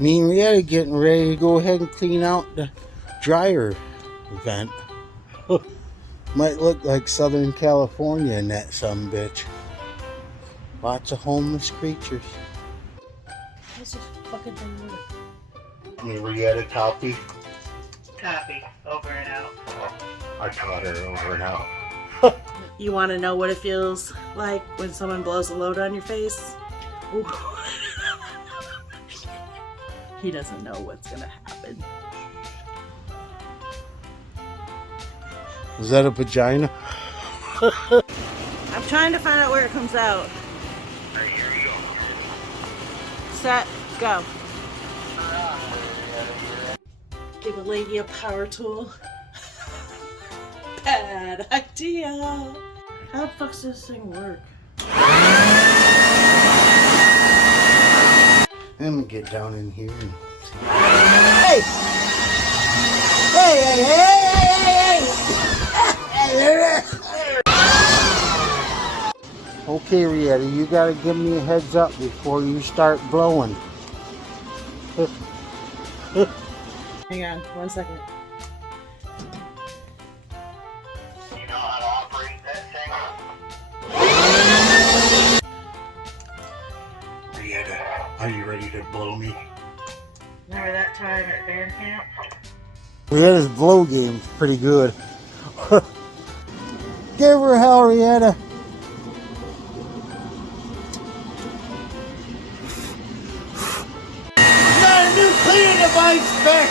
Me and Rietta getting ready to go ahead and clean out the dryer vent. Might look like Southern California in that sumbitch. Lots of homeless creatures. What's this fucking thing doing? Me Rietta copy. Copy. Over and out. I taught her over and out. You want to know what it feels like when someone blows a load on your face? Ooh. He doesn't know what's gonna happen. Is that a vagina? I'm trying to find out where it comes out. Here you go. Set, go. Give a lady a power tool. Bad idea. How the fuck does this thing work? I'm gonna get down in here and see. Hey! Hey, hey, hey, hey, hey! Okay, Rietta, you gotta give me a heads up before you start blowing. Hang on, 1 second. You know how to operate that thing? Rietta, are you ready to blow me? Remember that time at band camp? Rietta's blow game's pretty good. Give her hell, Rietta. Got a new cleaning device back